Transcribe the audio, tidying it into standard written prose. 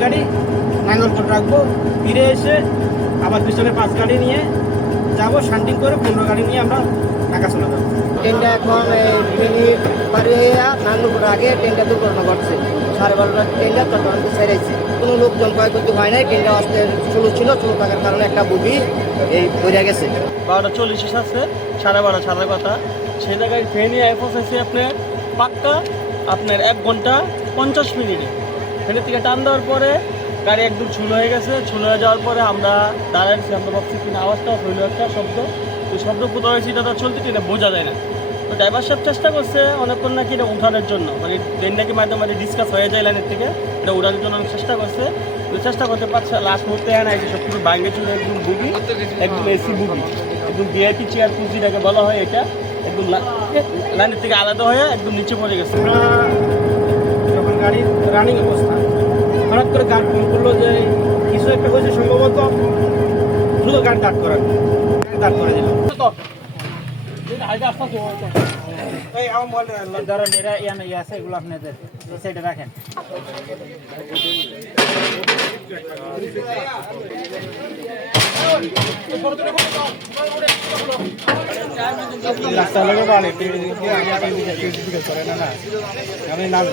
গাড়ি নাঙ্গলকোট রাখবো, ফিরে এসে আবার পিছনে 5 গাড়ি নিয়ে যাবো, শান্তিং করে 15 গাড়ি নিয়ে আমরা ঢাকা চলে যাবো। ট্রেনটা এখন মিনিট পারে নাঙ্গলকোট আগে ট্রেনটা দুর্ঘটনা ঘটছে। 12:30টার ট্রেনটা চট্টগ্রামকে ছেড়েছে। কোনো লোকজন ক্ষয়ক্ষতি হয় নাই। ট্রেনটা আসতে স্লো ছিল, স্লো থাকার কারণে একটা বুগি পড়ে গেছে। 12:40 আছে, 12:30 ছাড়ার কথা। সেই জায়গায় ট্রেনে পৌঁছেছি আপনার পাক্কা আপনার 1 ঘন্টা 50 মিনিটে। ট্রেনের থেকে টান দেওয়ার পরে গাড়ি একদম ছুলো হয়ে গেছে। ছুলো হয়ে যাওয়ার পরে আমরা দাঁড়াইছি, আমরা ভাবছি কিনা আওয়াজটা হইল একটা শব্দ। ওই শব্দ কোথাও হয়েছে এটা চলতে কিনা বোঝা যায় না। তো ড্রাইভার সাহেব চেষ্টা করছে অনেকক্ষণ নাকি এটা উঠানোর জন্য, মানে ট্রেন নাকি মাঝে ডিসকাস হয়ে যায় লাইনের থেকে, এটা উঠানোর জন্য অনেক চেষ্টা করছে। চেষ্টা করতে পারছে, লাস্ট মুহূর্তে না এসে সব কিছু ভাঙে চলে একদম বুগি, একদম এসি বুগি, একদম ভিআইপি চেয়ার কুচি যেটাকে বলা হয়, এটা একদম লাইনের থেকে আলাদা হয়ে একদম নিচে পড়ে গেছে। যখন গাড়ির রানিং অবস্থা হঠাৎ করে গান ফোন করলো যে কিছু একটা হয়েছে, সম্ভবত দ্রুত গান কাট করে দিল। ধরেন এরা ইয়ে আছে, এগুলো আপনাদের সাইডে রাখেন। রাস্তা লোক আমি নাম